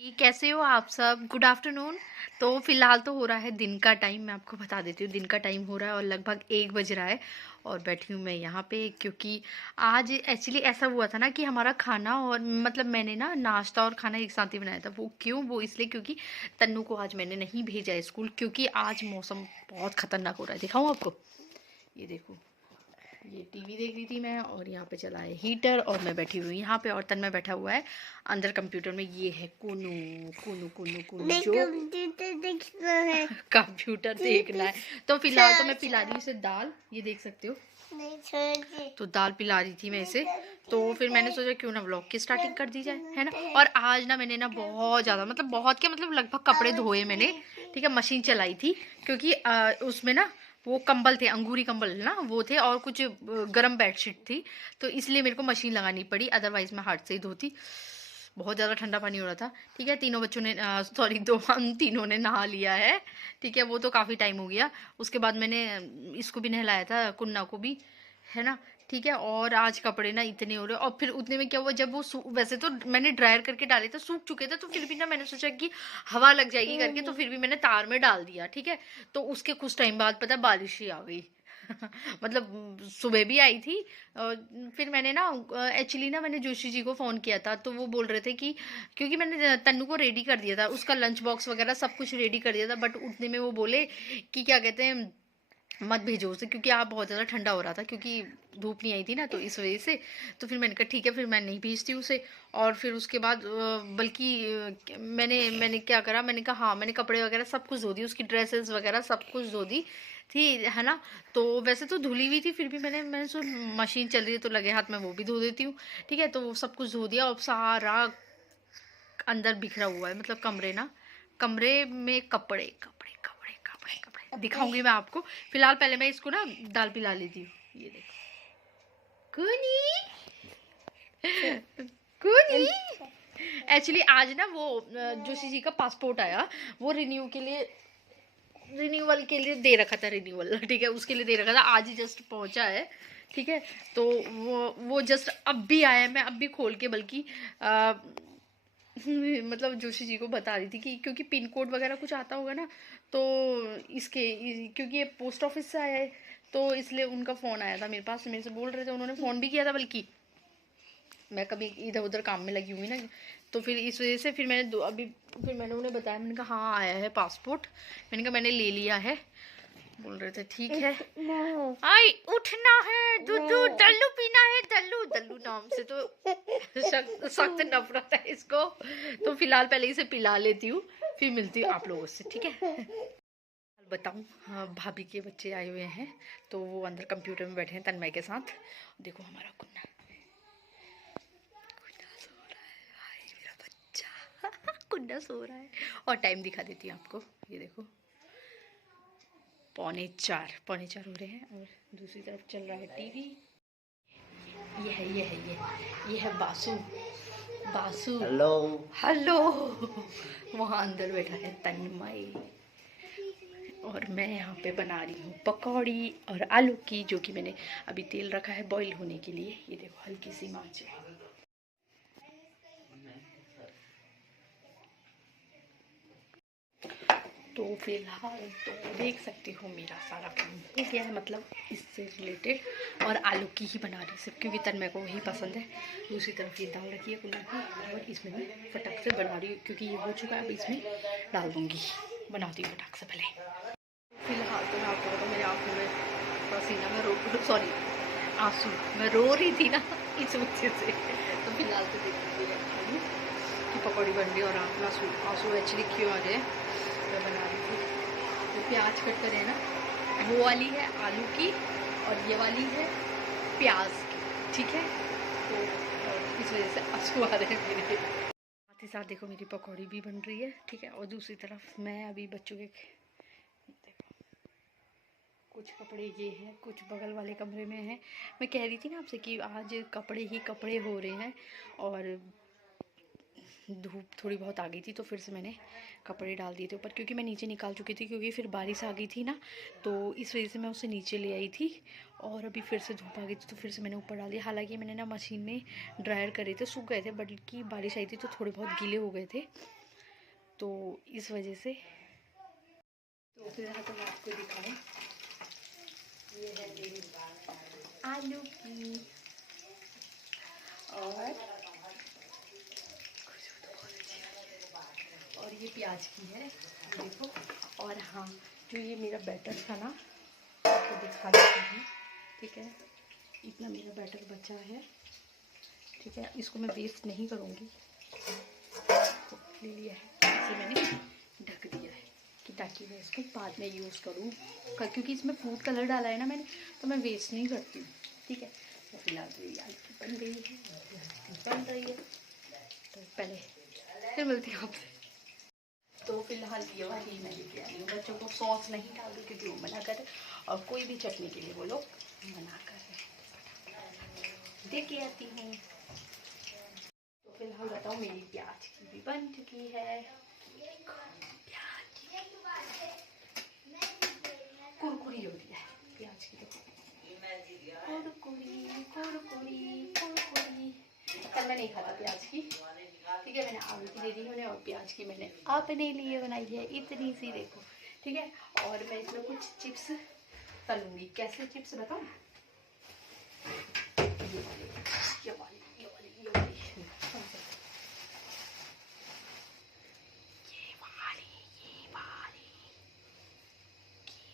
कैसे हो आप सब। Good afternoon. तो फिलहाल तो हो रहा है दिन का टाइम। मैं आपको बता देती हूँ दिन का टाइम हो रहा है और लगभग 1 बज रहा है। और बैठी हूँ मैं यहाँ पे क्योंकि आज एक्चुअली ऐसा हुआ था ना कि हमारा खाना और मतलब मैंने ना नाश्ता और खाना एक साथ ही बनाया था। वो क्यों, वो इसलिए क्योंकि तन्नू को आज मैंने नहीं भेजा है स्कूल, क्योंकि आज मौसम बहुत खतरनाक हो रहा है। दिखाऊँ आपको, ये देखो, ये टीवी देख रही थी मैं और यहाँ पे चला है हीटर और मैं बैठी हुई यहाँ पे और तन्मय बैठा हुआ है अंदर कंप्यूटर में। ये है कुनू कुनू कुनू कुनू जो कंप्यूटर देखना है। कंप्यूटर देखना है। तो फिलहाल तो मैं पिला रही हूँ इसे दाल, ये देख सकते हो। नहीं छोड़। तो दाल पिला रही थी मैं इसे। तो फिर मैंने सोचा क्यों ना व्लॉग की स्टार्टिंग कर दी जाए, है ना। और आज ना मैंने ना बहुत ज़्यादा मतलब बहुत क्या मतलब लगभग कपड़े धोए मैंने। ठीक है, मशीन चलाई थी क्योंकि उसमें ना वो कंबल थे, अंगूरी कंबल ना वो थे, और कुछ गर्म बेडशीट थी। तो इसलिए मेरे को मशीन लगानी पड़ी, अदरवाइज मैं हाथ से ही धोती। बहुत ज़्यादा ठंडा पानी हो रहा था। ठीक है, तीनों बच्चों ने सॉरी दो हम तीनों ने नहा लिया है। ठीक है, वो तो काफ़ी टाइम हो गया। उसके बाद मैंने इसको भी नहलाया था, कुन्ना को भी, है ना। ठीक है, और आज कपड़े ना इतने हो रहे, और फिर उतने में क्या हुआ, जब वो वैसे तो मैंने ड्रायर करके डाले थे, सूख चुके थे, तो फिर भी ना मैंने सोचा कि हवा लग जाएगी करके, तो फिर भी मैंने तार में डाल दिया। ठीक है, तो उसके कुछ टाइम बाद पता है बारिश ही आ गई। मतलब सुबह भी आई थी। फिर मैंने ना एक्चुअली ना मैंने जोशी जी को फ़ोन किया था, तो वो बोल रहे थे कि क्योंकि मैंने तन्नू को रेडी कर दिया था, उसका लंच बॉक्स वगैरह सब कुछ रेडी कर दिया था, बट उतने में वो बोले कि क्या कहते हैं, मत भेजो उसे, क्योंकि आप बहुत ज़्यादा ठंडा हो रहा था, क्योंकि धूप नहीं आई थी ना, तो इस वजह से। तो फिर मैंने कहा ठीक है, फिर मैं नहीं भेजती उसे। और फिर उसके बाद बल्कि मैंने मैंने क्या करा, मैंने कहा हाँ, मैंने कपड़े वगैरह सब कुछ धो दी, उसकी ड्रेसेस वगैरह सब कुछ धो दी थी, है ना। तो वैसे तो धुली हुई थी, फिर भी मैंने सो मशीन चल रही है तो लगे हाथ में वो भी धो देती हूँ। ठीक है, तो वो सब कुछ धो दिया और सारा अंदर बिखरा हुआ है, मतलब कमरे ना, कमरे में कपड़े कपड़े कपड़े कपड़े कपड़े दिखाऊंगी मैं आपको। फिलहाल पहले मैं इसको ना दाल पिला लेती हूँ। ये देखो कुनी कुनी। एक्चुअली आज ना वो जोशी जी का पासपोर्ट आया, वो रिन्यूअल के लिए दे रखा था, रिन्यूअल। ठीक है, उसके लिए दे रखा था, आज ही जस्ट पहुंचा है। ठीक है, तो वो जस्ट अब भी आया है, मैं अब भी खोल के बल्कि मतलब जोशी जी को बता रही थी कि क्योंकि पिन कोड वगैरह कुछ आता होगा ना, तो क्योंकि ये पोस्ट ऑफिस से आया है, तो इसलिए उनका फ़ोन आया था मेरे पास, मेरे से बोल रहे थे, उन्होंने फ़ोन भी किया था, बल्कि मैं कभी इधर उधर काम में लगी हुई ना, तो फिर इस वजह से फिर मैंने अभी फिर मैंने उन्हें बताया, मैंने कहा हाँ आया है पासपोर्ट, मैंने कहा मैंने ले लिया है। बोल रहे थे ठीक है, आई उठना है, दूध दल्लू पीना है, दल्लू दल्लू नाम से तो सख्त नफरत है इसको। तो फिलहाल पहले इसे पिला लेती हूँ, फिर मिलती हूँ आप लोगों से, ठीक है। बताऊँ, हाँ, भाभी के बच्चे आए हुए हैं, तो वो अंदर कंप्यूटर में बैठे हैं तन्मय के साथ। देखो हमारा कुन्ना सो रहा है, हाय मेरा बच्चा। कुन्ना सो रहा है। और टाइम दिखा देती हूँ आपको, ये देखो, 3:45 हो रहे हैं, और दूसरी तरफ चल रहा है टीवी। ये है बासु, बासु हेलो। हेलो। वहाँ अंदर बैठा है तन्मय, और मैं यहाँ पे बना रही हूँ पकौड़ी और आलू की, जो कि मैंने अभी तेल रखा है बॉईल होने के लिए। ये देखो हल्की सी आंच है। तो फिलहाल तो देख सकते हो मेरा सारा काम हो गया है, मतलब इससे रिलेटेड, और आलू की ही बना रही सिर्फ, क्योंकि तन्मय को वही पसंद है। दूसरी तरफ ये दाल रखी है कुल्ला की, और इसमें मैं फटाक से बना रही हूँ क्योंकि ये हो चुका है, अब इसमें डाल दूँगी, बनाती हूँ फटाक से पहले। फिलहाल तो मैं आपको बताऊँ, मेरे आँखों में पसीना में सॉरी आंसू, मैं रो रही थी ना इस वजह से। तो फिलहाल तो देखिए आलू की पकौड़ी बन रही है, और आंसू आंसू एक्चुअली क्यों आ रहे हैं, मैं बना रही थी। तो प्याज कट करे ना, वो वाली है आलू की, और ये वाली है प्याज की। ठीक है, तो इस वजह से आंसू आ रहे हैं मेरे। साथ ही साथ देखो मेरी पकौड़ी भी बन रही है। ठीक है, और दूसरी तरफ मैं अभी बच्चों के देखो, कुछ कपड़े ये हैं, कुछ बगल वाले कमरे में हैं। मैं कह रही थी ना आपसे कि आज कपड़े ही कपड़े हो रहे हैं, और धूप थोड़ी बहुत आ गई थी, तो फिर से मैंने कपड़े डाल दिए थे ऊपर, क्योंकि मैं नीचे निकाल चुकी थी, क्योंकि फिर बारिश आ गई थी ना, तो इस वजह से मैं उसे नीचे ले आई थी, और अभी फिर से धूप आ गई थी, तो फिर से मैंने ऊपर डाल दिया। हालांकि मैंने ना मशीन में ड्रायर करे थे, सूख गए थे, बल्कि बारिश आई थी तो थोड़े बहुत गीले हो गए थे, तो इस वजह से तो फिर तो मैं आपको दिखाऊँ, ये है मेरी आलू की और ये प्याज की है, ये देखो। और हाँ, जो ये मेरा बैटर था ना, आपको दिखा देती हूँ, ठीक है। इतना मेरा बैटर बचा है, ठीक है। इसको मैं वेस्ट नहीं करूँगी, ले लिया है, इसे मैंने ढक दिया है कि ताकि मैं इसको बाद में यूज़ करूँ, क्योंकि इसमें फूड कलर डाला है ना मैंने, तो मैं वेस्ट नहीं करती हूँ, ठीक है। तो फिलहाल तो ये आलू बन गई है, बन रही है, तो पहले फिर मिलती हूँ आपसे। तो फिलहाल ये वाली मैं लेके आई हूँ। बच्चों को सॉस नहीं डाल दूँ क्योंकि वो मना कर, और कोई भी चटनी के लिए वो लोग मना कर दे के आती हूँ। तो फिलहाल बताओ, मेरी प्याज की भी बन चुकी है। प्याज कुरकुरी हो रही है प्याज की, तो कुरकुरी कुरकुरी कुरकुरी। कल मैं नहीं खाता प्याज की, ठीक है। मैंने आलू की दे दी उन्हें, और प्याज की मैंने अपने लिए बनाई है, इतनी सी देखो, ठीक है। और मैं इसमें कुछ चिप्स तलूंगी। कैसे चिप्स बताऊँ? ये वाली ये वाली ये वाली ये वाली ये वाली ये वाली ये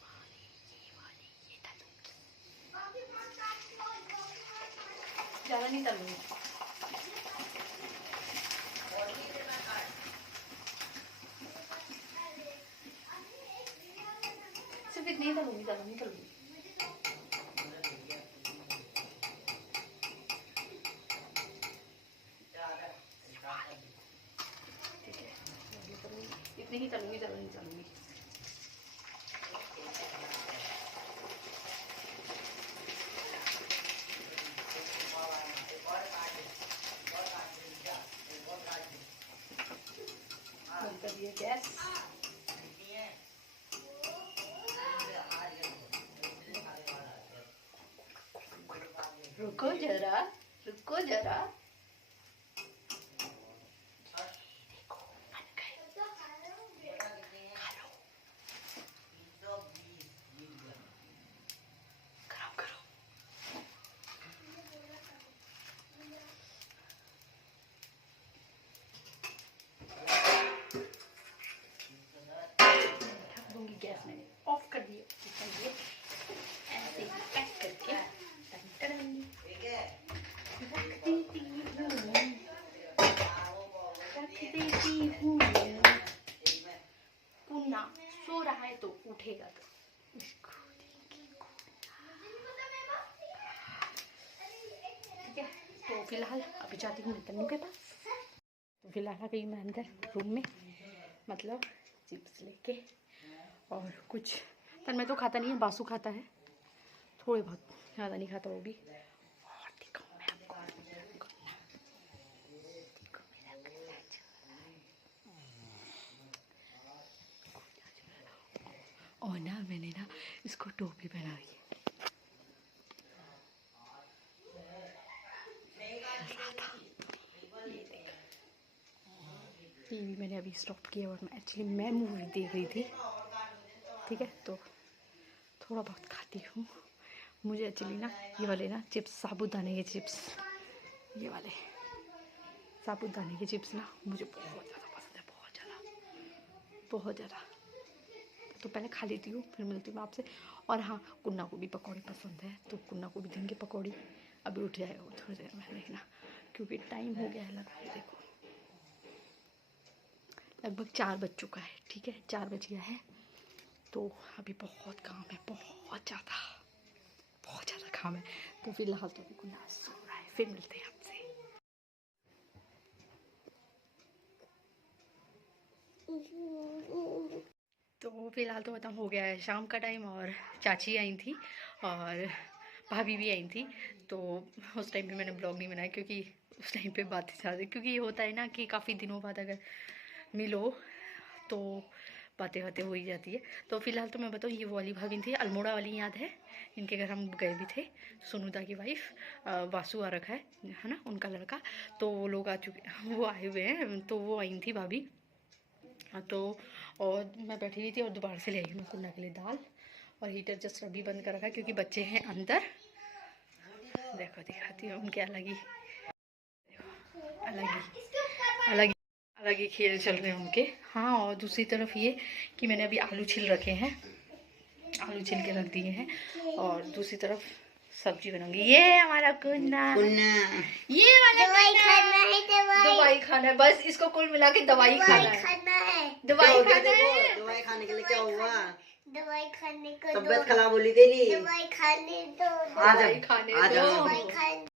वाली ये वाली ये तलूंगी, ज़्यादा नहीं तलूंगी। सिर्फ इतनी तलूंगी, ज़्यादा नहीं तलूंगी। इतनी ही तलूंगी, ज़्यादा नहीं तलूंगी। बंद कर दिया गैस। रुको जरा, रुको जरा। गैस मैंने ऑफ कर दिया, ऐसे ही पैक करके रख देती हूँ। कुन्ना सो रहा है तो उठेगा तो इसको ठीक है। तो फिलहाल अभी जाती हूँ तन्नू के पास। तो फिलहाल आ गई मैं अंदर रूम में, मतलब चिप्स लेके और कुछ। तन्मय तो खाता नहीं है, बासु खाता है थोड़े बहुत, ज़्यादा नहीं खाता वो भी। और दिखाऊँ मैं आपको, और ना मैंने ना इसको टोपी पहनाई है। टीवी मैंने अभी स्टॉप किया और मैं मूवी देख रही थी, ठीक है। तो थोड़ा बहुत खाती हूँ। मुझे एक्चुअली ना ये वाले ना चिप्स, साबुदाने के चिप्स, ये वाले साबुदाने के चिप्स ना मुझे बहुत ज़्यादा पसंद है, बहुत ज़्यादा। तो पहले खा लेती हूँ, फिर मिलती हूँ आपसे। और हाँ, कुन्ना को भी पकौड़ी पसंद है, तो कुन्ना को भी देंगे पकौड़ी। अभी उठ जाएगा वो थोड़ी देर में, देखना, क्योंकि टाइम हो गया है लगभग, देखो लगभग 4 बज चुका है, ठीक है, 4 बज गया है। तो अभी बहुत काम है, बहुत ज़्यादा काम है। तो फिलहाल तो अभी कुन्ना सो रहा है, फिर मिलते हैं आपसे। तो फिलहाल तो बताऊँ, हो गया है शाम का टाइम, और चाची आई थी और भाभी भी आई थी। तो उस टाइम पे मैंने ब्लॉग नहीं बनाया, क्योंकि उस टाइम पे बातें ज़्यादा, क्योंकि ये होता है ना कि काफ़ी दिनों बाद अगर मिलो तो बातें हो ही जाती है। तो फिलहाल तो मैं बताऊँ, ये वाली भाभी थी, अल्मोड़ा वाली, याद है, इनके घर हम गए भी थे। सोनूदा की वाइफ, वासु आ रखा है ना, उनका लड़का। तो वो लोग आ चुके, वो आए हुए हैं, तो वो आई थी भाभी। तो और मैं बैठी हुई थी और दोबारा से ले आई मैं कुन्ना के लिए दाल, और हीटर जस्ट अभी बंद कर रखा है क्योंकि बच्चे हैं अंदर। देखो दिखाती हूँ उनके अलग ही अलग ही खेल चल रहे हैं उनके। हाँ, और दूसरी तरफ ये कि मैंने अभी आलू छिल रखे हैं, आलू छिल के रख दिए हैं, और दूसरी तरफ सब्जी बनाऊंगी। ये हमारा कुन्ना, ये वाला दवाई खाना है, दवाई खाना है, बस इसको कुल मिला के दवाई खाना है, दवाई खाना है। दवाई खाने के लिए क्या हुआ? दवाई खाने को तबीयत खराब होली तेरी। दवाई खाने दो, आ जा, दवाई खाने आ जा। दो। दवाई खाने